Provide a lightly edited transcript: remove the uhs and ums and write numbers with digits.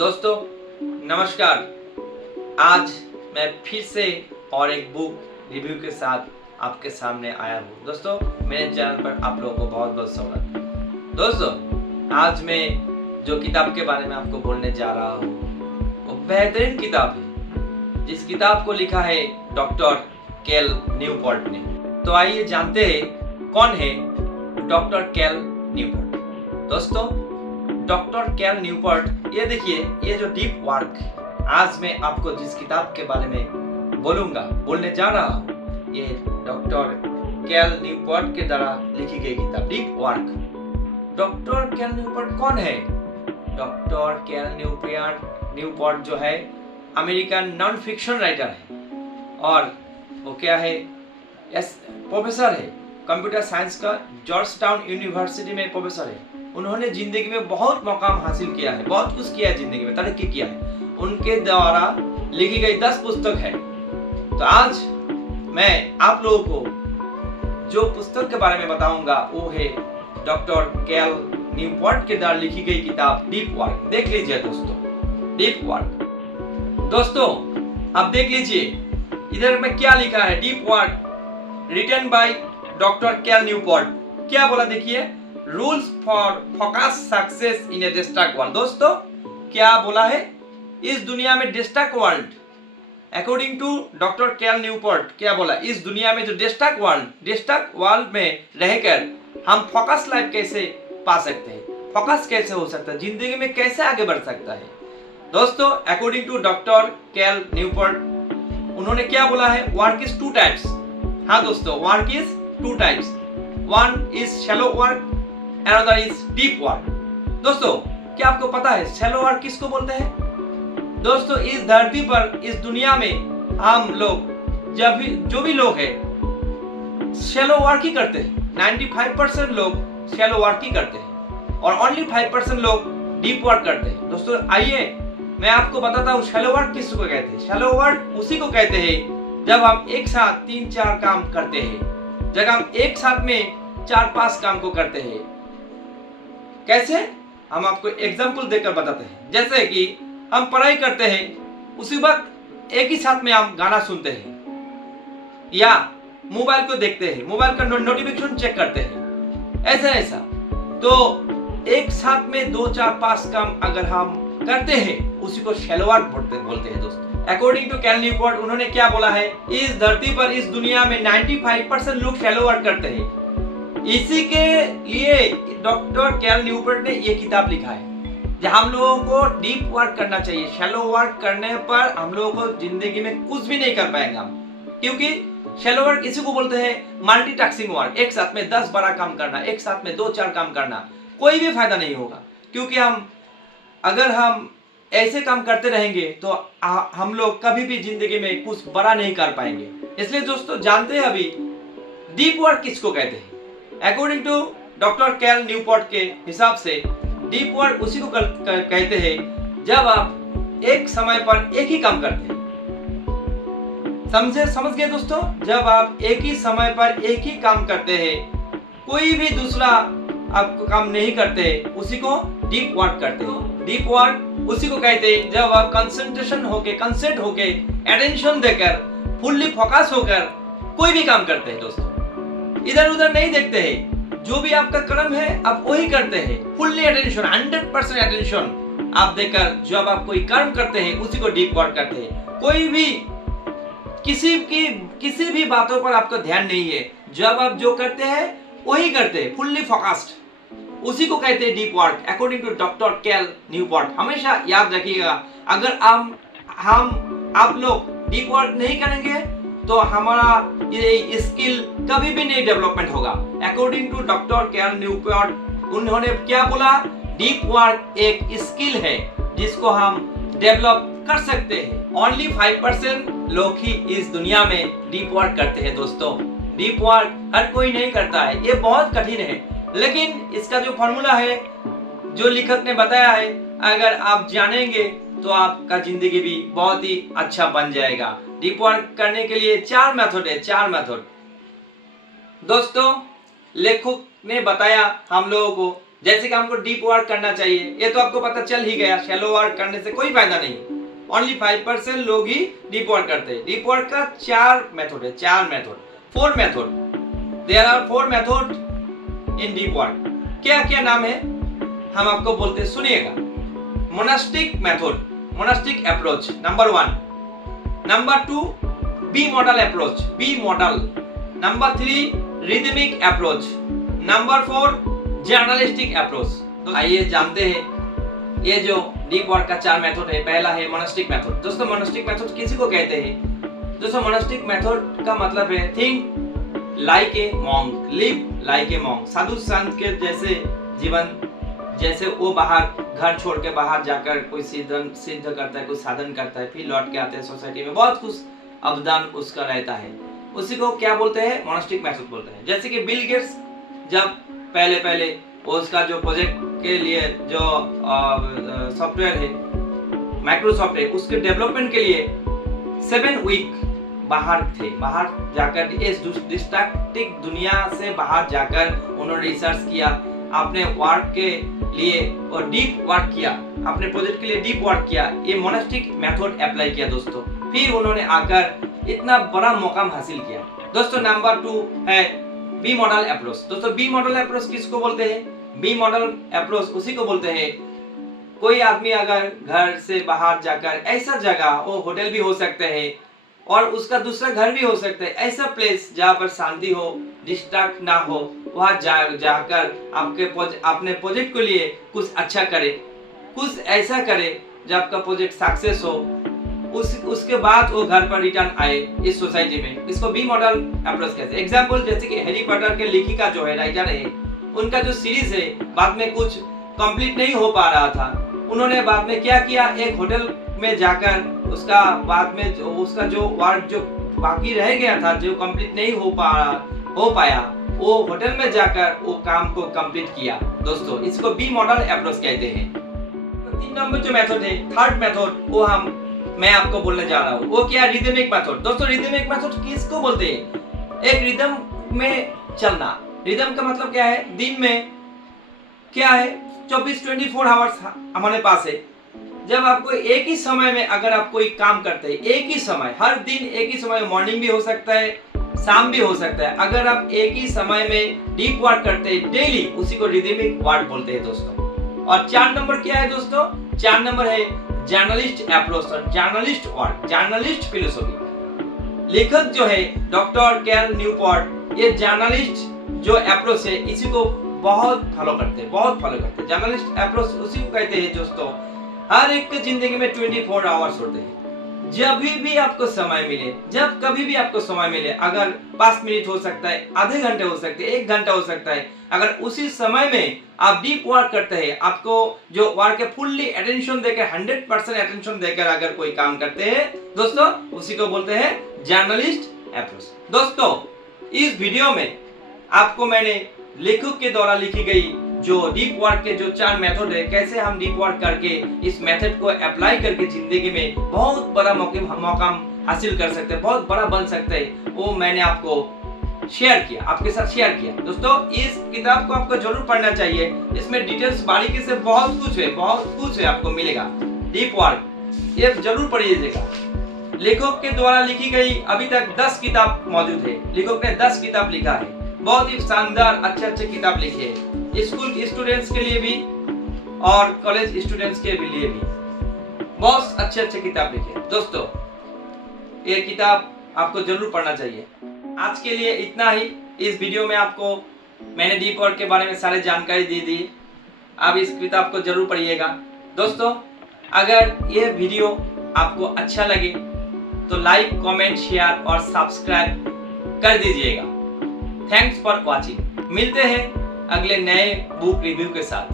दोस्तों नमस्कार। आज मैं फिर से और एक बुक रिव्यू के साथ आपके सामने आया हूँ। दोस्तों मेरे चैनल पर आप लोगों को बहुत बहुत स्वागत। दोस्तों आज मैं जो किताब के बारे में आपको बोलने जा रहा हूँ वो बेहतरीन किताब है, जिस किताब को लिखा है डॉक्टर कैल न्यूपोर्ट ने। तो आइए जानते हैं कौन है डॉक्टर कैल न्यूपोर्ट। दोस्तों डॉक्टर कैल न्यूपोर्ट, ये देखिए ये जो डीप वर्क, आज मैं आपको जिस किताब के बारे में बोलने जा रहा हूँ, ये डॉक्टर कैल न्यूपोर्ट के द्वारा लिखी गई किताब deep work. Doctor Cal Newport कौन है? डॉक्टर कैल न्यूपोर्ट जो है अमेरिकन नॉन फिक्शन राइटर है और वो क्या है, प्रोफेसर है कंप्यूटर साइंस का, जॉर्ज टाउन यूनिवर्सिटी में प्रोफेसर है। उन्होंने जिंदगी में बहुत मुकाम हासिल किया है, बहुत कुछ किया है, जिंदगी में तरक्की किया है। उनके द्वारा लिखी गई 10 पुस्तक है। तो आज मैं आप लोगों को जो पुस्तक के बारे में बताऊंगा वो है डॉक्टर कैल न्यूपोर्ट के द्वारा लिखी गई किताब डीप वर्क। देख लीजिए दोस्तों, डीप वर्क। दोस्तों आप देख लीजिए इधर में क्या लिखा है, deep work written by doctor Cal Newport. क्या बोला देखिए, rules for focus success in a distract world. दोस्तों क्या बोला है, इस दुनिया में distract world, according to doctor Cal Newport क्या बोला, इस दुनिया में जो डिस्ट्रैक्ट वर्ल्ड में रहकर हम फोकस लाइफ कैसे पा सकते हैं, फोकस कैसे हो सकता है, जिंदगी में कैसे आगे बढ़ सकता है। दोस्तों according to doctor Cal Newport उन्होंने क्या बोला है, वर्क इज 2 टाइप्स। हाँ दोस्तों, work is 2 types, one is shallow work, another is deep work. दोस्तों क्या आपको पता है शैलो वर्क किसको बोलते हैं? दोस्तों इस धरती पर, इस दुनिया में हम लोग जो भी लोग हैं शैलो वर्क ही करते हैं। 95% लोग शैलो वर्क ही करते हैं और ओनली 5% लोग डीप वर्क करते हैं। दोस्तों आइए मैं आपको बताता हूँ शैलो वर्क किसको कहते हैं। शैलो वर्क उसी को कहते हैं जब हम एक साथ 3-4 काम करते हैं, जब हम एक साथ में 4-5 काम को करते हैं। कैसे, हम आपको एग्जाम्पल देकर बताते हैं। जैसे कि हम पढ़ाई करते हैं, उसी वक्त एक ही साथ में हम गाना सुनते हैं या मोबाइल को देखते हैं, मोबाइल का नोटिफिकेशन चेक करते हैं, ऐसा तो एक साथ में 2-4-5 काम अगर हम करते हैं उसी को शैलो वर्क बोलते हैं। दोस्तों अकॉर्डिंग टू कैल न्यूपोर्ट उन्होंने क्या बोला है, इस धरती पर, इस दुनिया में 95% लोग शैलो वर्क करते हैं। इसी के लिए डॉक्टर कैल न्यूपोर्ट ने ये किताब लिखा है जहां हम लोगों को डीप वर्क करना चाहिए। शैलो वर्क करने पर हम लोगों को जिंदगी में कुछ भी नहीं कर पाएंगे हम, क्योंकि शैलो वर्क इसी को बोलते हैं मल्टीटास्किंग वर्क। एक साथ में 10-12 काम करना, एक साथ में 2-4 काम करना, कोई भी फायदा नहीं होगा। क्योंकि अगर हम ऐसे काम करते रहेंगे तो हम लोग कभी भी जिंदगी में कुछ बड़ा नहीं कर पाएंगे। इसलिए दोस्तों जानते हैं अभी डीप वर्क किसको कहते हैं। According to doctor Cal Newport के हिसाब से डीप वर्क उसी को कहते हैं जब आप एक समय पर एक ही काम करते हैं। समझ गए दोस्तों, जब आप एक ही समय पर एक ही काम करते हैं, कोई भी दूसरा आपको काम नहीं करते, उसी को डीप वर्क कहते हैं। डीप वर्क उसी को कहते हैं जब आप कंसंट्रेट होके अटेंशन देकर फुल्ली फोकस होकर कोई भी काम करते हैं। दोस्तों इधर उधर नहीं देखते हैं, जो भी आपका कर्म है आप वही करते हैं, फुल्ली अटेंशन, 100% अटेंशन आप देकर जब आप कोई कर्म करते हैं उसी को डीप वर्क करते हैं। कोई भी किसी भी बातों पर आपका ध्यान नहीं है, जब आप जो करते हैं वही करते हैं, फुल्ली फोकस्ड, उसी को कहते हैं deep work according to doctor Cal Newport. हमेशा याद रखिएगा, अगर आप लोग डीप वर्क नहीं करेंगे तो हमारा ये स्किल कभी भी नहीं डेवलपमेंट होगा। According to doctor Cal Newport उन्होंने क्या बोला, डीप वर्क एक स्किल है जिसको हम डेवलप कर सकते हैं। ओनली 5% लोग ही इस दुनिया में डीप वर्क करते हैं। दोस्तों डीप वर्क हर कोई नहीं करता है, ये बहुत कठिन है, लेकिन इसका जो फॉर्मूला है, जो लेखक ने बताया है, अगर आप जानेंगे तो आपका जिंदगी भी बहुत ही अच्छा बन जाएगा। डीप वर्क करने के लिए 4 मेथड है, 4 मेथड। दोस्तों लेखक ने बताया हम लोगों को जैसे कि हमको डीप वर्क करना चाहिए, ये तो आपको पता चल ही गया। शैलो वर्क करने से कोई फायदा नहीं। ओनली 5% लोग ही डीप वर्क करते हैं। डीप वर्क का 4 मेथड है, 4 method. There are 4 method in deep work. क्या क्या नाम है हम आपको बोलते हैं, सुनिएगा। Monastic method, monastic approach number 1। Number 2 bimodal approach, bimodal. Number 3 rhythmic approach. Number 4 journalistic approach. तो आइए जानते हैं ये जो डीप वर्क का 4 मेथड है। पहला है मोनास्टिक मेथड। दोस्तों मोनास्टिक मेथड किसी को कहते हैं? दोस्तों मोनास्टिक मेथड का मतलब है think like a monk, live like a monk. साधु संत के जैसे जीवन, जैसे वो बाहर घर छोड़ के बाहर जाकर कोई सिद्ध करता है, कोई साधन करता है, फिर लौट के आते हैं सोसाइटी में, बहुत कुछ अवदान उसका रहता है, उसी को क्या बोलते हैं? मोनास्टिक मेथड बोलते हैं। जैसे कि बिल गेट्स जब पहले उसका जो प्रोजेक्ट के लिए जो सॉफ्टवेयर है माइक्रोसॉफ्ट है, उसके डेवलपमेंट के लिए 7 वीक बाहर थे। बाहर जाकर इस डिस्ट्रैक्टिव दुनिया से बाहर जाकर उन्होंने रिसर्च किया, अपने वर्क के लिए और डीप वर्क किया, अपने प्रोजेक्ट के लिए डीप वर्क किया। ये मोनास्टिक मेथड अप्लाई किया दोस्तों, फिर उन्होंने आकर इतना बड़ा मुकाम हासिल किया। दोस्तों नंबर 2 है बी मॉडल अप्रोच। दोस्तों बी मॉडल अप्रोच किसको बोलते हैं? बी मॉडल अप्रोच उसी को बोलते हैं, कोई आदमी अगर घर से बाहर जाकर ऐसा जगह, वो होटल भी हो सकते हैं और उसका दूसरा घर भी हो सकता है, ऐसा प्लेस जहाँ पर शांति हो, डिस्ट्रैक्ट ना हो, वहाँ जाकर अपने प्रोजेक्ट के लिए कुछ अच्छा करे, कुछ ऐसा करे जो आपका प्रोजेक्ट सक्सेस हो, उसके बाद वो घर पर रिटर्न आए इस सोसाइटी में। इसको बी मॉडल अप्रोच कहते हैं। एग्जाम्पल जैसे कि हैरी पॉटर के लेखिका जो है, राइटर है, उनका जो सीरीज है बाद में कुछ कंप्लीट नहीं हो पा रहा था। उन्होंने बाद में क्या किया, एक होटल में जाकर उसका बाद में उसका जो वर्क जो बाकी रह गया था, जो कंप्लीट नहीं हो पाया, वो होटल में जाकर वो काम को कंप्लीट किया। दोस्तों इसको बी मॉडल अप्रोच कहते हैं। तो 3 नंबर जो मेथड है, थर्ड मेथड, वो मैं आपको बोलने जा रहा हूँ, वो क्या? Rhythmic method. दोस्तों रिदमिक मेथड किसको बोलते हैं? एक रिदम में चलना। रिदम का मतलब क्या है? दिन में क्या है, 24 आवर्स हमारे पास है। जब आपको एक ही समय में अगर आप कोई काम करते हैं, एक ही समय, हर दिन एक ही समय, मॉर्निंग भी हो सकता है, शाम भी हो सकता है, अगर आप एक ही समय में डीप वर्क करते हैं डेली, उसी को रिदमिक वर्क बोलते हैं दोस्तों। और 4 नंबर क्या है दोस्तों? 4 नंबर है जर्नलिस्ट अप्रोच और जर्नलिस्ट वर्क, जर्नलिस्ट फिलोसॉफी। लेखक जो है डॉक्टर कैल न्यूपोर्ट, ये जर्नलिस्ट जो अप्रोच है इसी को बहुत फॉलो करते हैं। जर्नलिस्ट अप्रोच उसी को कहते हैं दोस्तों। हर एक की जिंदगी में 24 आवर्स होते हैं। जब भी आपको समय मिले, जब कभी भी आपको समय मिले, अगर 5 मिनट हो सकता है, आधे घंटे हो सकते हैं, 1 घंटा हो सकता है, अगर उसी समय में आप डीप वर्क करते हैं, आपको जो वर्क है फुल्ली अटेंशन देकर, 100% अटेंशन देकर अगर कोई काम करते हैं दोस्तों, उसी को बोलते हैं जर्नलिस्ट अप्रोच। दोस्तों इस वीडियो में आपको मैंने लेखक के द्वारा लिखी गई जो डीप वर्क के जो 4 मेथड है, कैसे हम डीप वर्क करके इस मेथड को अप्लाई करके जिंदगी में बहुत बड़ा मौकाम हासिल कर सकते हैं, बहुत बड़ा बन सकते हैं, वो मैंने आपको शेयर किया, आपके साथ शेयर किया। दोस्तों इस किताब को आपको जरूर पढ़ना चाहिए। इसमें डिटेल्स बारीकी से बहुत कुछ है आपको मिलेगा। डीप वर्क ये जरूर पढ़िएगा। लेखक के द्वारा लिखी गई अभी तक 10 किताब मौजूद है। लेखक ने 10 किताब लिखा है, बहुत ही शानदार अच्छे किताब लिखे हैं, स्कूल स्टूडेंट्स के लिए भी और कॉलेज स्टूडेंट्स के लिए भी बहुत अच्छे किताब लिखे हैं। दोस्तों ये किताब आपको जरूर पढ़ना चाहिए। आज के लिए इतना ही। इस वीडियो में आपको मैंने डीप वर्क के बारे में सारी जानकारी दे दी। आप इस किताब को जरूर पढ़िएगा। दोस्तों अगर यह वीडियो आपको अच्छा लगे तो लाइक, कमेंट, शेयर और सब्सक्राइब कर दीजिएगा। Thanks for watching. मिलते हैं अगले नए बुक रिव्यू के साथ।